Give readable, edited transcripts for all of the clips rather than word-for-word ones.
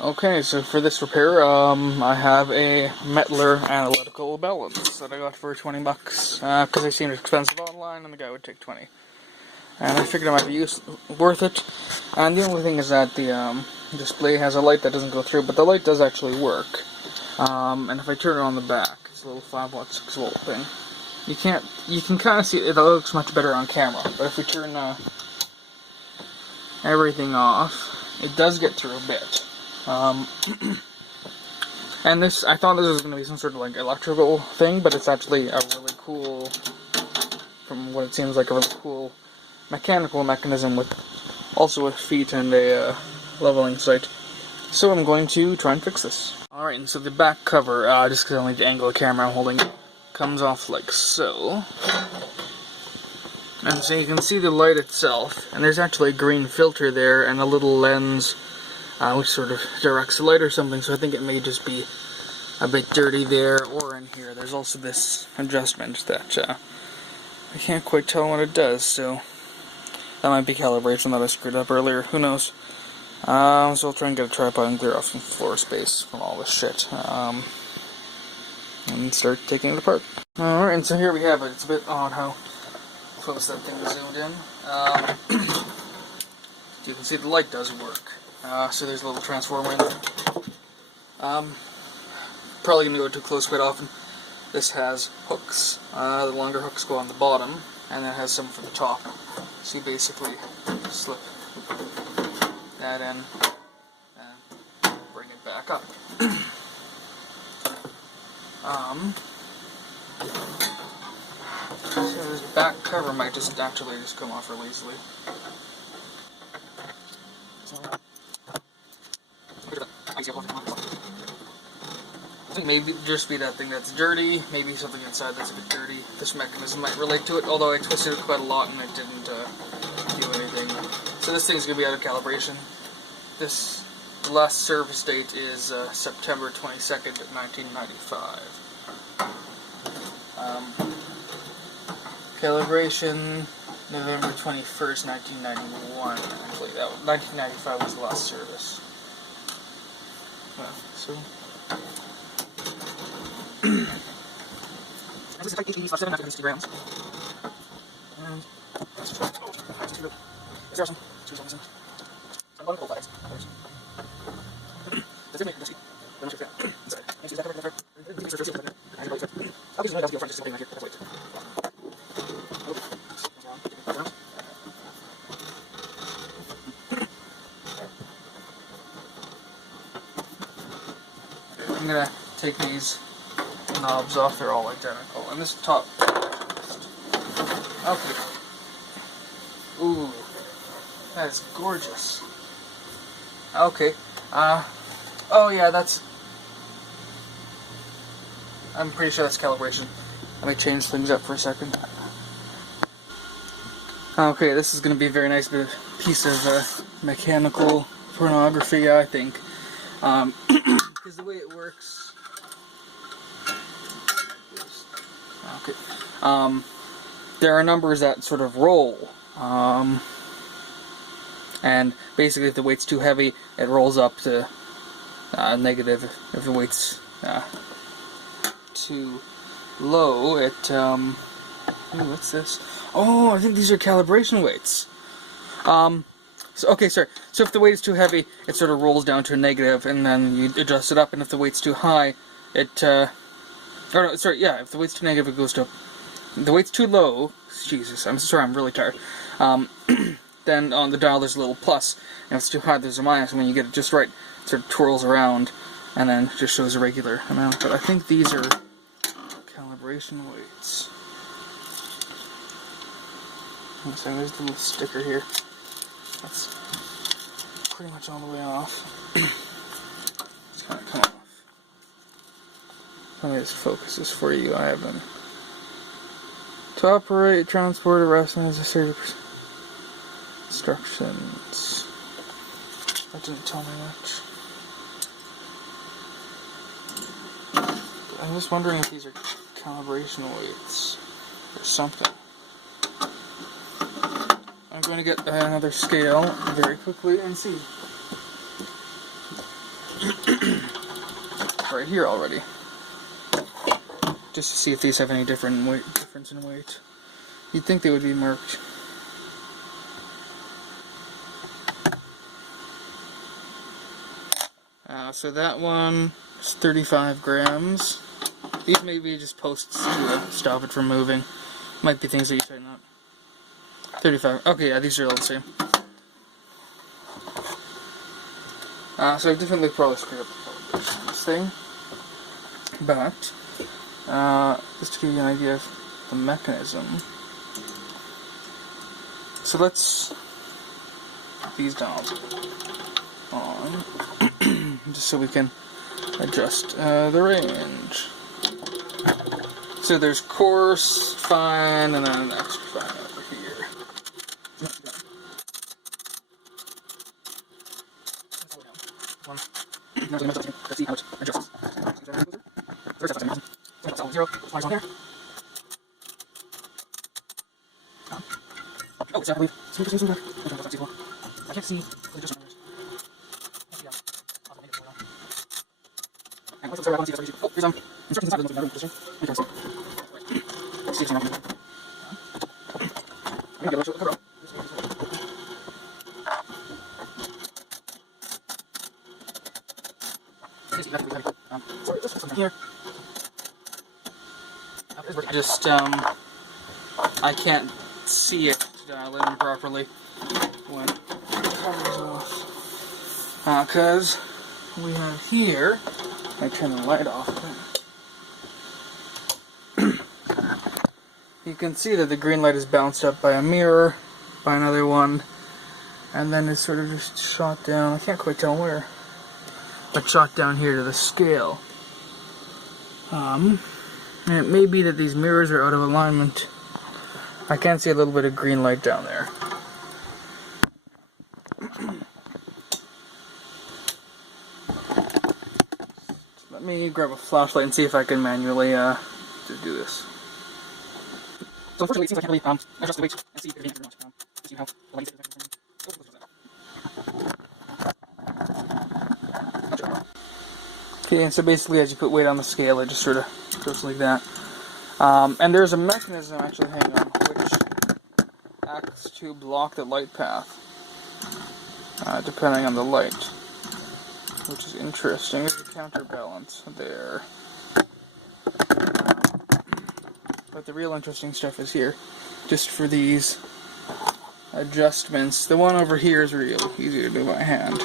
Okay, so for this repair, I have a Mettler Analytical balance that I got for 20 bucks, because they seemed expensive online and the guy would take 20. And I figured it might be worth it. And the only thing is that the display has a light that doesn't go through, but the light does actually work. And if I turn it on the back, it's a little 5-watt 6-volt thing. You can kind of see it looks much better on camera, but if we turn everything off, it does get through a bit. And this, I thought this was going to be some sort of like electrical thing, but it's actually a really cool, from what it seems like, a really cool mechanical mechanism with also a feet and a leveling sight. So I'm going to try and fix this. Alright, and so the back cover, just because I need to angle the camera I'm holding it, comes off like so. And so you can see the light itself, and there's actually a green filter there and a little lens which sort of directs the light or something, so I think it may just be a bit dirty there or in here. There's also this adjustment that I can't quite tell what it does, so that might be calibration that I screwed up earlier, who knows. So I'll try and get a tripod and clear off some floor space from all this shit, and start taking it apart. Alright, and so here we have it. It's a bit odd how close that thing is zoomed in. You can see the light does work. So there's a little transformer in there. Probably going to go too close quite often. This has hooks. The longer hooks go on the bottom, and then it has some for the top. So you basically slip that in and bring it back up. So this back cover might just actually just come off really easily. I think maybe just be that thing that's dirty, maybe something inside that's a bit dirty. This mechanism might relate to it, although I twisted it quite a lot and it didn't do anything. So this thing's going to be out of calibration. The last service date is September 22nd, 1995. Calibration, November 21st, 1991. Actually, 1995 was the last service. So. This is type H80/7, not 60 grams. And there are some 2 zones in. Some one cold flags, of course. Does it make a biscuit? I'm not sure if that. Sorry. Can't use that cover, never. I'll just really go front just to make it. That's wait. I'm gonna take these knobs off, they're all identical. And this top. Okay. Ooh. That is gorgeous. Okay. Oh yeah, that's. I'm pretty sure that's calibration. Let me change things up for a second. Okay, this is going to be a very nice piece of mechanical pornography, I think. Because the way it works. Okay. There are numbers that sort of roll. And basically, if the weight's too heavy, it rolls up to negative. If the weight's too low, it ooh, what's this? Oh, I think these are calibration weights. So if the weight is too heavy, it sort of rolls down to a negative, and then you adjust it up. And if the weight's too high, if the weight's too negative, it goes to. If the weight's too low. Jesus, I'm sorry, I'm really tired. Then on the dial there's a little plus, and if it's too high, there's a minus. And when you get it just right, it sort of twirls around, and then it just shows a regular amount. But I think these are calibration weights. So there's a little sticker here. That's pretty much all the way off. It's kind of come off. Let me just focus this for you. I have them. To operate, transport, arrest, as a 30% instructions. That didn't tell me much. I'm just wondering if these are calibration weights or something. I'm going to get another scale very quickly and see. right here already, just to see if these have any difference in weight. You'd think they would be marked. So that one is 35 grams. These may be just posts to stop it from moving. Might be things that you tighten up. 35. Okay, yeah, these are all the same. So I've definitely probably screwed up this thing. But, just to give you an idea of the mechanism. So let's put these knobs on, just so we can adjust the range. So there's coarse, fine, and then extra fine over here. Let's see how it adjusts. Oh, it's I believe. I can't see the adjustment. And what's the I want to see this. Oh, here's instructions inside the see if I'm maybe I'll show the cover up. Sorry, just something here. Just, I can't see it dial in properly when the cover's off. Because we have here, I turn the light off. You can see that the green light is bounced up by a mirror, by another one, and then it's sort of just shot down. I can't quite tell where, but shot down here to the scale. And it may be that these mirrors are out of alignment. I can see a little bit of green light down there. Let me grab a flashlight and see if I can manually do this. So unfortunately, it seems like I can't really adjust the weight and see if it's or not. Just see how the light is affected. Okay, and so basically, as you put weight on the scale, it just sort of goes like that. And there's a mechanism, actually, hang on, which acts to block the light path, depending on the light, which is interesting. There's a counterbalance there. But the real interesting stuff is here, just for these adjustments. The one over here is real easy to do by hand.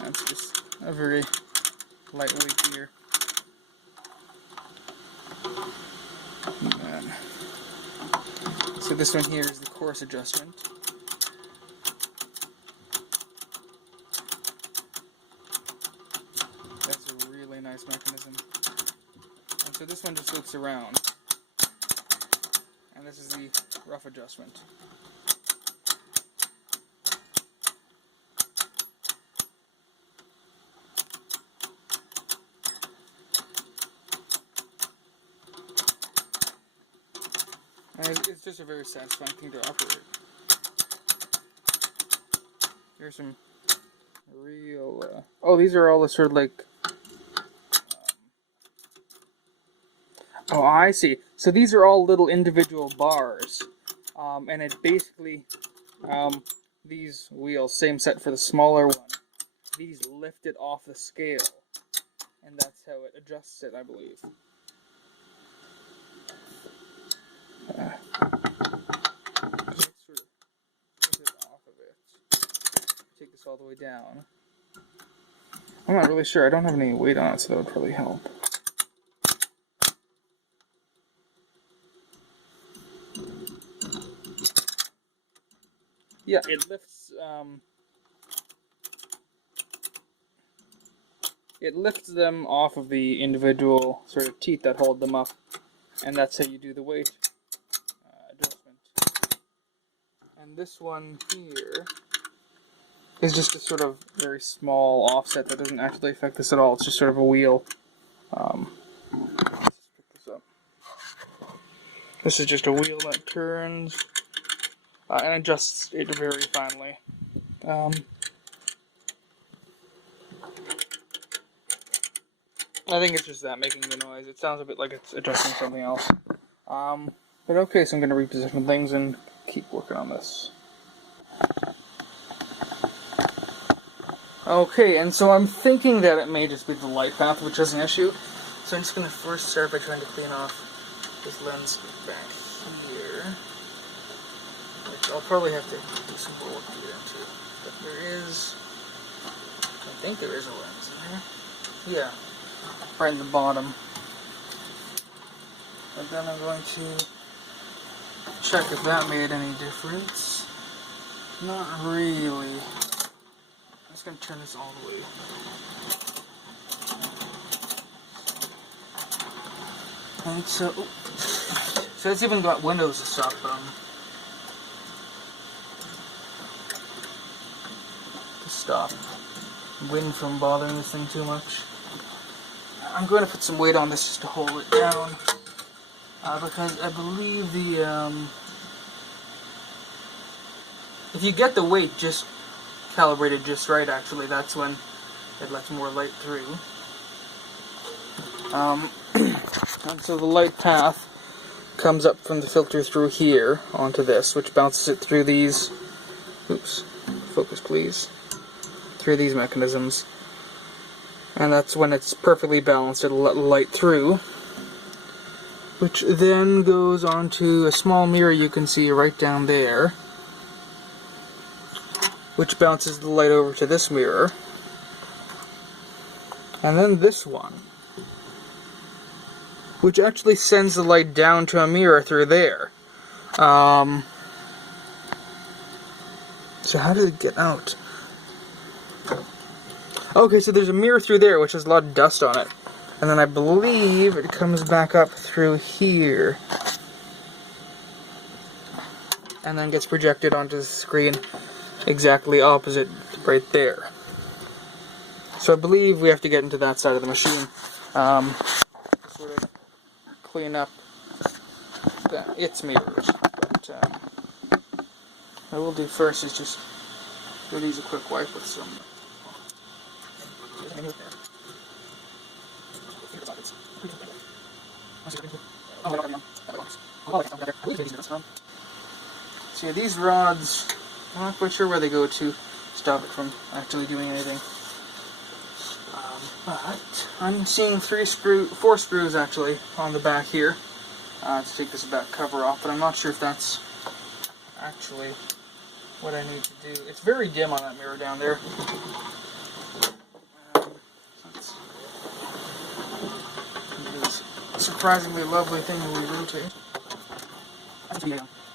That's just a very lightweight gear. So this one here is the coarse adjustment. That's a really nice mechanism. And so this one just loops around. And this is the rough adjustment. And it's just a very satisfying thing to operate. Here's some real... oh, these are all the sort of like... oh, I see. So these are all little individual bars. And it basically... these wheels, same set for the smaller one. These lift it off the scale. And that's how it adjusts it, I believe. Take this all the way down. I'm not really sure. I don't have any weight on it, so that would probably help. Yeah, it lifts. It lifts them off of the individual sort of teeth that hold them up, and that's how you do the weight adjustment. And this one here is just a sort of very small offset that doesn't actually affect this at all. It's just sort of a wheel. Let's pick this up. This is just a wheel that turns and adjusts it very finely. I think it's just that making the noise. It sounds a bit like it's adjusting something else. But okay, so I'm going to reposition things and keep working on this. Okay, and so I'm thinking that it may just be the light path, which is an issue. So I'm just going to first start by trying to clean off this lens back here. Which I'll probably have to do some more work to get into. But there is... I think there is a lens in there. Yeah, right in the bottom. But then I'm going to check if that made any difference. Not really. I'm just going to turn this all the way. And so it's even got windows to stop wind from bothering this thing too much. I'm going to put some weight on this just to hold it down, because I believe if you get the weight just calibrated just right, actually, that's when it lets more light through. And so the light path comes up from the filter through here onto this, which bounces it through these, oops, focus please, through these mechanisms. And that's when it's perfectly balanced, it'll let light through, which then goes onto a small mirror you can see right down there, which bounces the light over to this mirror, and then this one, which actually sends the light down to a mirror through there. So how did it get out? Okay, so there's a mirror through there, which has a lot of dust on it. And then I believe it comes back up through here. And then gets projected onto the screen exactly opposite right there. So I believe we have to get into that side of the machine. Sort of clean up its mirrors. But what we'll do first is just give these a quick wipe with some... So yeah, these rods, I'm not quite sure where they go to stop it from actually doing anything. But I'm seeing 4 screws actually on the back here to take this back cover off, but I'm not sure if that's actually what I need to do. It's very dim on that mirror down there. This surprisingly lovely thing that we rotate. I'll do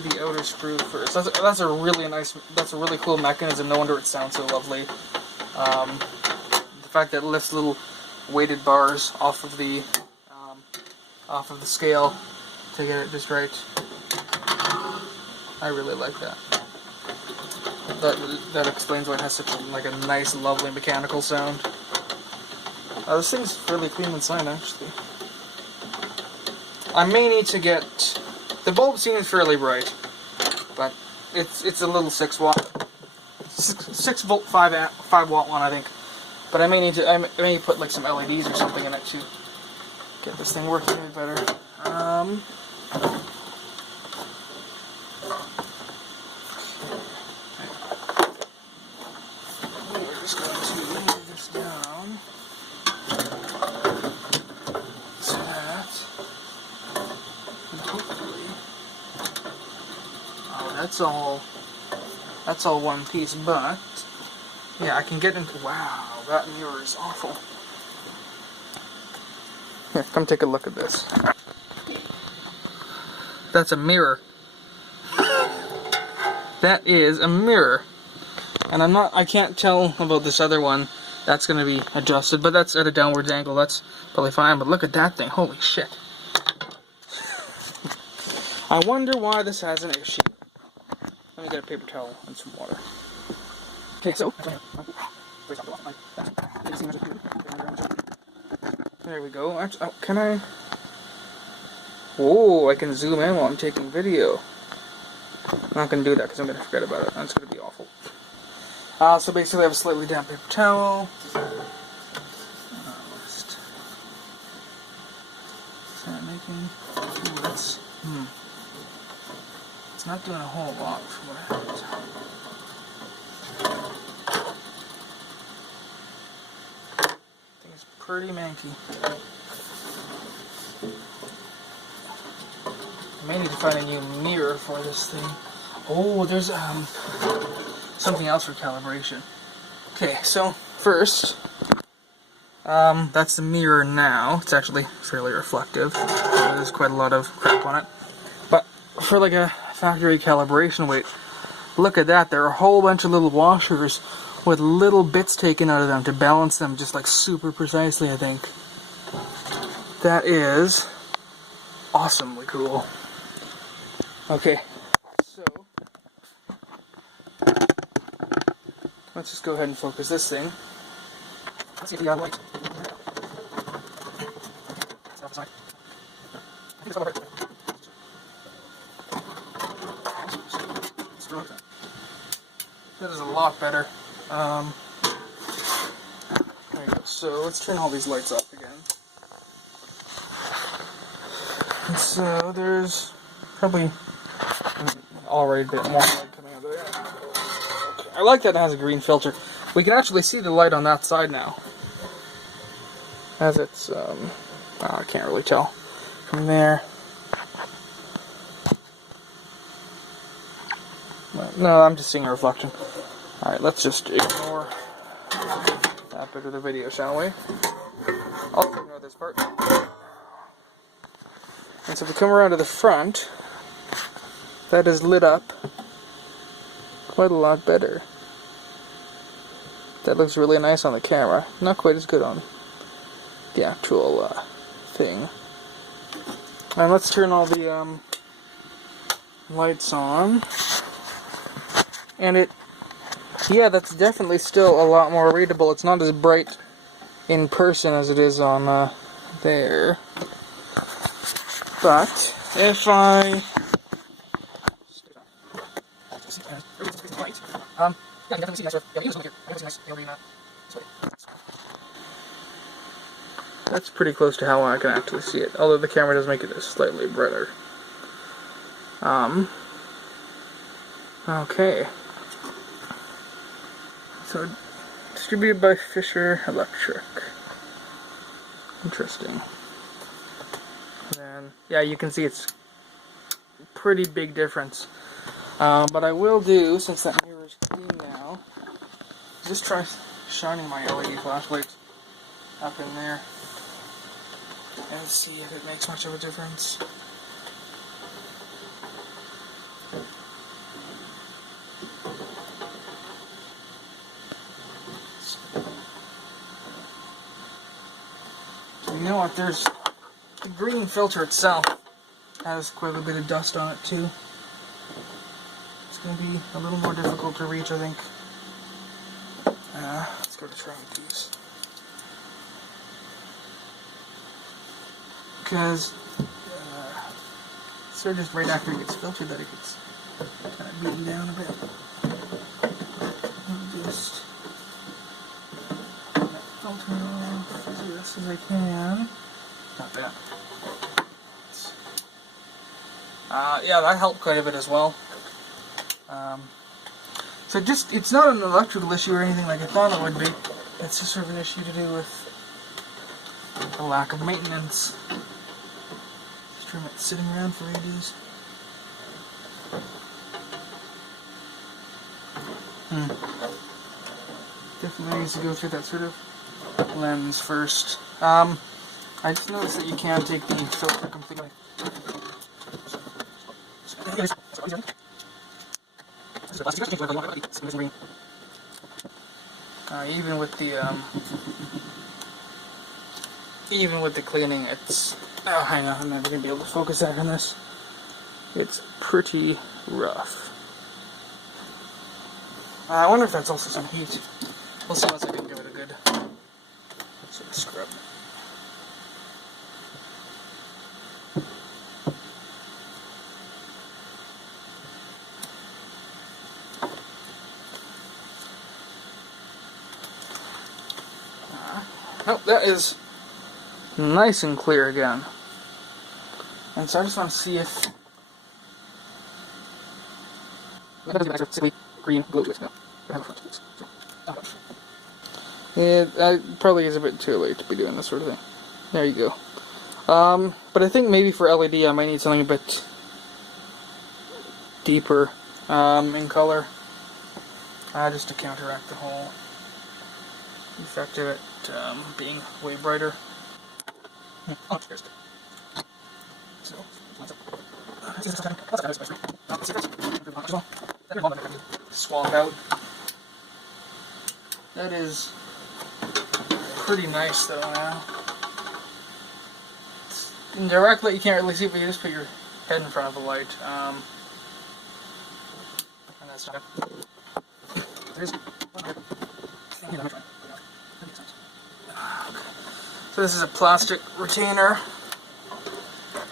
the outer screw first. That's a really cool mechanism. No wonder it sounds so lovely. The fact that it lifts little weighted bars off of the scale to get it just right. I really like that. That explains why it has such a nice, lovely mechanical sound. This thing's fairly clean inside, actually. I may need to get... The bulb seems fairly bright, but it's a little 6 watt, 6 volt, 5 watt one, I think. But I may put like some LEDs or something in it to get this thing working a bit better. We're just going to move this down so that, and hopefully, that's all one piece, but yeah, I can get into, wow, that mirror is awful. Here, come take a look at this. That's a mirror. That is a mirror. And I can't tell about this other one. That's going to be adjusted, but that's at a downwards angle. That's probably fine, but look at that thing. Holy shit. I wonder why this has an issue. Let me get a paper towel and some water. Okay, so there we go. Actually, can I? Whoa, I can zoom in while I'm taking video. I'm not going to do that because I'm going to forget about it. That's going to be awful. So basically I have a slightly damp paper towel. Start making... Ooh, that's... It's not doing a whole lot from what I heard. I think it's pretty manky. I may need to find a new mirror for this thing. Oh, there's something else for calibration. Okay, so first, that's the mirror now. It's actually fairly reflective. There's quite a lot of crap on it. But for like a factory calibration weight, look at that. There are a whole bunch of little washers with little bits taken out of them to balance them just like super precisely, I think. That is awesomely cool. Okay, so let's just go ahead and focus this thing. Let's see if we got light. That is a lot better. There you go. So let's turn all these lights off again. And so there's probably already a bit more light coming out of there. Okay. I like that it has a green filter. We can actually see the light on that side now. As it's, I can't really tell from there. No, I'm just seeing a reflection. Alright, let's just ignore that bit of the video, shall we? I'll ignore this part. And so if we come around to the front, that is lit up quite a lot better. That looks really nice on the camera. Not quite as good on the actual thing. And let's turn all the lights on. And yeah, that's definitely still a lot more readable. It's not as bright in person as it is on there. But if I that's pretty close to how I can actually see it, although the camera does make it slightly brighter. Okay. So, distributed by Fisher Electric. Interesting. Then, yeah, you can see it's a pretty big difference. But I will do, since that mirror is clean now, just try shining my LED flashlight up in there and see if it makes much of a difference. You know what, there's the green filter itself has quite a bit of dust on it too. It's going to be a little more difficult to reach, I think. Let's go to try with these. Because it's sort of just right after it gets filtered that it gets kind of beaten down a bit. Let me just filter off as best as I can. Not bad. Yeah, that helped quite a bit as well. So it's not an electrical issue or anything like I thought it would be. It's just sort of an issue to do with a lack of maintenance. Instrument sitting around for ages. Definitely needs to go through that sort of lens first. I just noticed that you can't take the filter completely. Even with the cleaning, it's hang on, I'm never gonna be able to focus that on this. It's pretty rough. I wonder if that's also some heat. We'll see once I can give it a good sort of scrub. Nope, that is nice and clear again. And so I just want to see if green glue to it now. It probably is a bit too late to be doing this sort of thing. There you go. But I think maybe for LED I might need something a bit deeper in color, just to counteract the whole effect of it being way brighter. So, swap out. That is pretty nice though now. In direct light you can't really see it, but you just put your head in front of the light. And that's not So this is a plastic retainer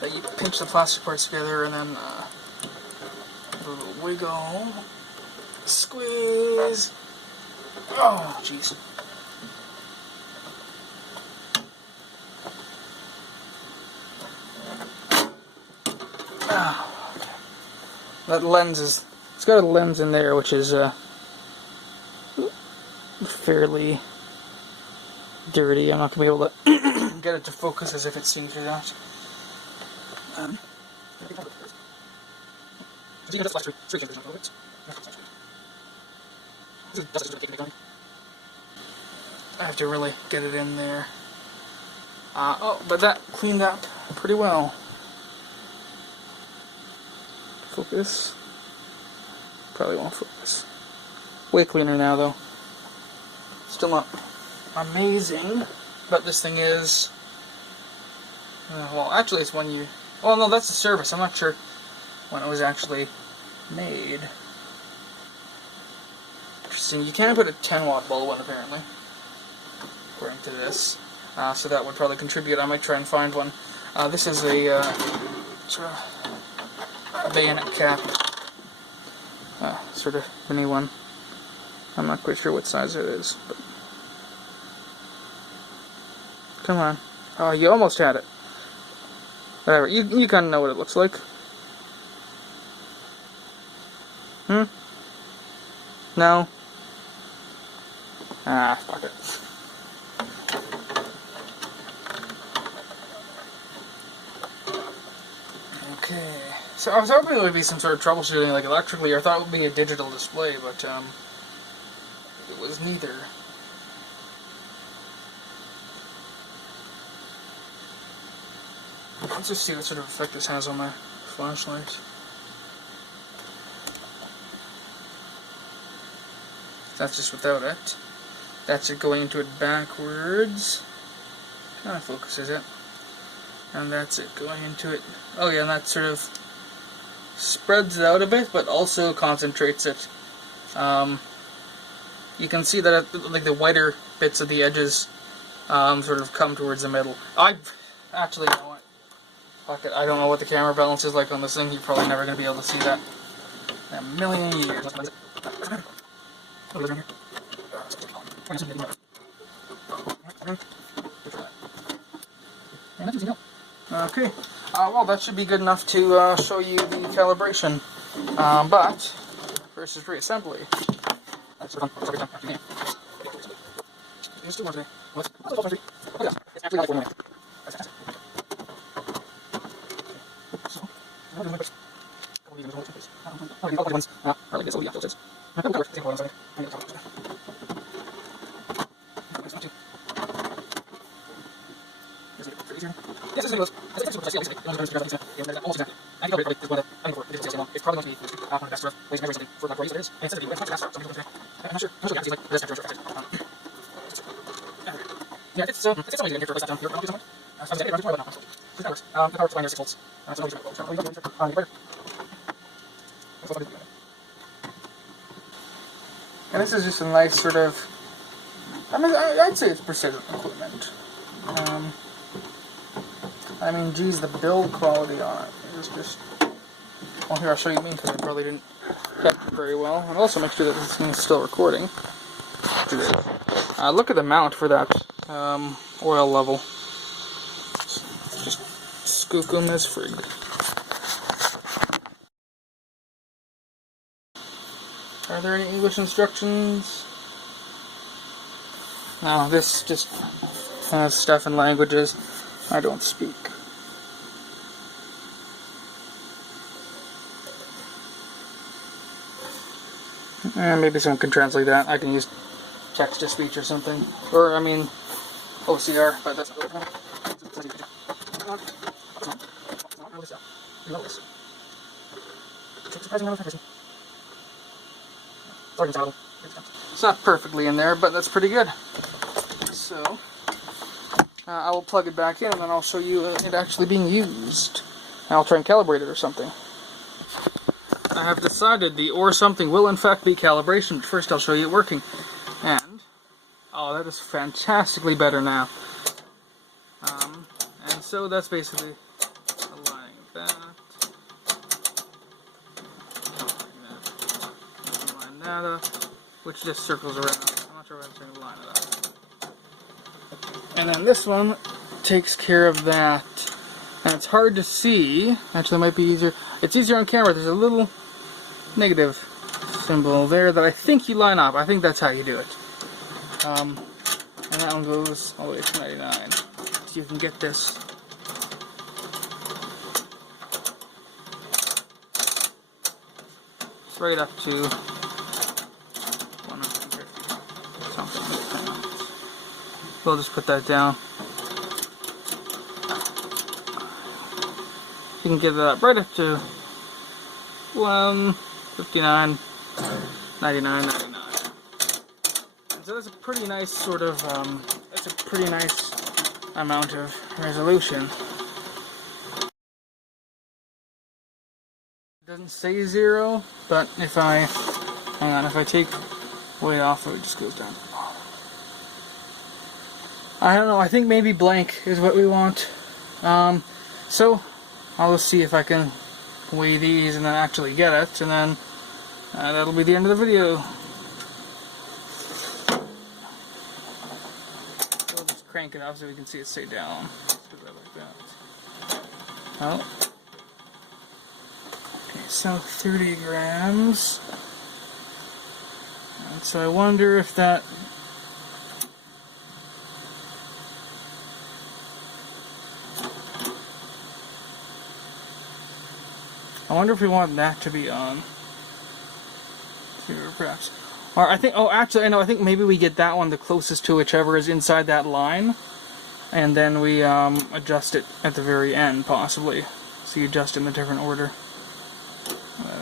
that you pinch the plastic parts together and then a little wiggle, squeeze. Oh, jeez. Oh, okay. That lens is, it's got a lens in there which is fairly dirty. I'm not going to be able to get it to focus as if it's seeing through that. I have to really get it in there. Oh, but that cleaned up pretty well. Focus. Probably won't focus. Way cleaner now, though. Still not amazing, but this thing is. Well, actually, it's when you. Well, no, that's the service. I'm not sure when it was actually made. Interesting. You can put a 10-watt bulb in, apparently, according to this. So that would probably contribute. I might try and find one. This is a sort of bayonet cap, sort of mini one. I'm not quite sure what size it is, but come on. Oh, you almost had it. Whatever. You kind of know what it looks like. No. Ah, fuck it. Okay. So I was hoping it would be some sort of troubleshooting, like electrically, or I thought it would be a digital display, but it was neither. Let's just see what sort of effect this has on my flashlight. That's just without it. That's it going into it backwards. Kind of focuses it. And that's it going into it. Oh yeah, and that sort of spreads it out a bit, but also concentrates it. You can see that like the whiter bits of the edges sort of come towards the middle. I actually know what. Fuck it, I don't know what the camera balance is like on this thing. You're probably never going to be able to see that in a million years. Okay, well that should be good enough to show you the calibration, but versus reassembly. And this is just a nice sort of, I mean, I'd say it's precision equipment. I mean, geez, the build quality on it is just... Well, here, I'll show you me, because I probably didn't capture it very well. And also make sure that this thing is still recording. Look at the mount for that oil level. Just skookum as frig. Are there any English instructions? No, this just has stuff in languages I don't speak. Maybe someone can translate that. I can use text-to-speech or something. Or, I mean, OCR, but that's not good. It's not perfectly in there, but that's pretty good. So, I will plug it back in, and then I'll show you it actually being used. And I'll try and calibrate it or something. I have decided the or something will in fact be calibration, but first I'll show you it working. And, oh, that is fantastically better now. And so that's basically aligning that. Line that up, which just circles around. I'm not sure if I'm trying to line it up. And then this one takes care of that. And it's hard to see. Actually, it might be easier. It's easier on camera. There's a little negative symbol there that I think you line up. I think that's how you do it. And that one goes all the way to 99. So you can get this. Right up to 150. Something like that. We'll just put that down. You can get that up right up to 159, 99, 99. And so that's a pretty nice sort of, that's a pretty nice amount of resolution. It doesn't say 0, but if I, hang on, if I take weight off, it just goes down. I don't know, I think maybe blank is what we want. So, I'll just see if I can weigh these and then actually get it, and then that'll be the end of the video. We'll just crank it up so we can see it stay down. Let's do that like that. Oh. Okay, so 30 grams. And so I wonder if that... I wonder if we want that to be on. Zero, perhaps. Or I think, oh, actually, I know, I think maybe we get that one the closest to whichever is inside that line. And then we adjust it at the very end, possibly. So you adjust it in a different order.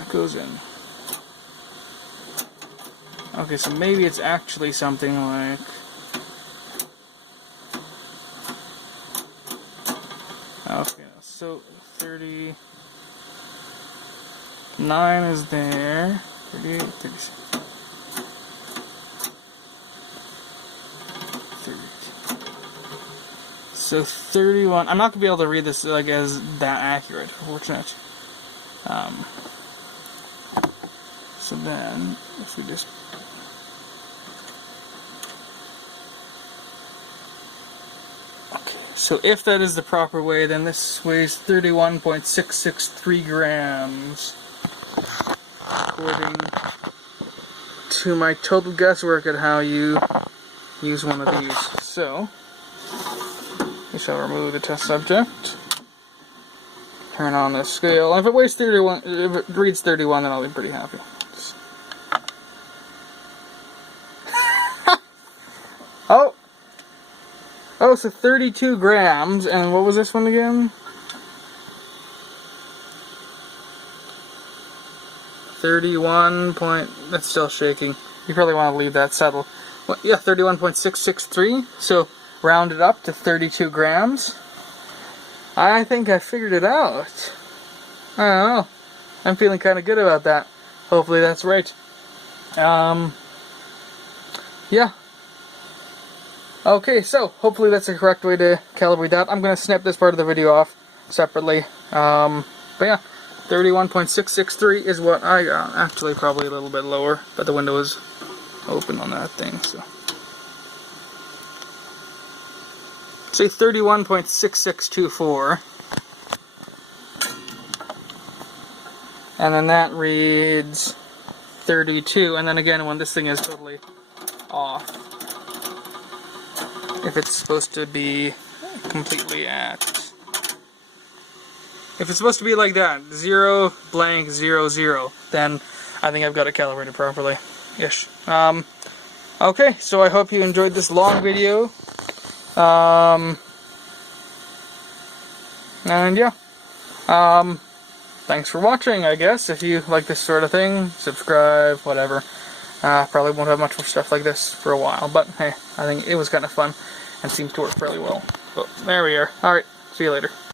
It goes in. Okay, so maybe it's actually something like... Okay, so 30... 9 is there. 38, 36. 32. So 31. I'm not gonna be able to read this like as that accurate, unfortunately. So then, if we just so if that is the proper way, then this weighs 31.663 grams. According to my total guesswork at how you use one of these. So, we shall remove the test subject. Turn on the scale. And if it weighs 31, if it reads 31, then I'll be pretty happy. Oh, so 32 grams, and what was this one again? 31 point, that's still shaking. You probably want to leave that settle. Well, yeah, 31.663, so round it up to 32 grams. I think I figured it out. I don't know. I'm feeling kind of good about that. Hopefully that's right. yeah. Okay, so hopefully that's the correct way to calibrate that. I'm going to snip this part of the video off separately. But yeah, 31.663 is what I got. Actually, probably a little bit lower, but the window is open on that thing, so. Say 31.6624. And then that reads 32, and then again when this thing is totally off, if it's supposed to be completely at, if it's supposed to be like that, 0 blank 0 0, then I think I've got it calibrated properly ish. Okay, so I hope you enjoyed this long video, and yeah, thanks for watching, I guess. If you like this sort of thing, subscribe, whatever. Probably won't have much more stuff like this for a while, but hey, I think it was kind of fun and seems to work fairly well. So there we are. Alright, see you later.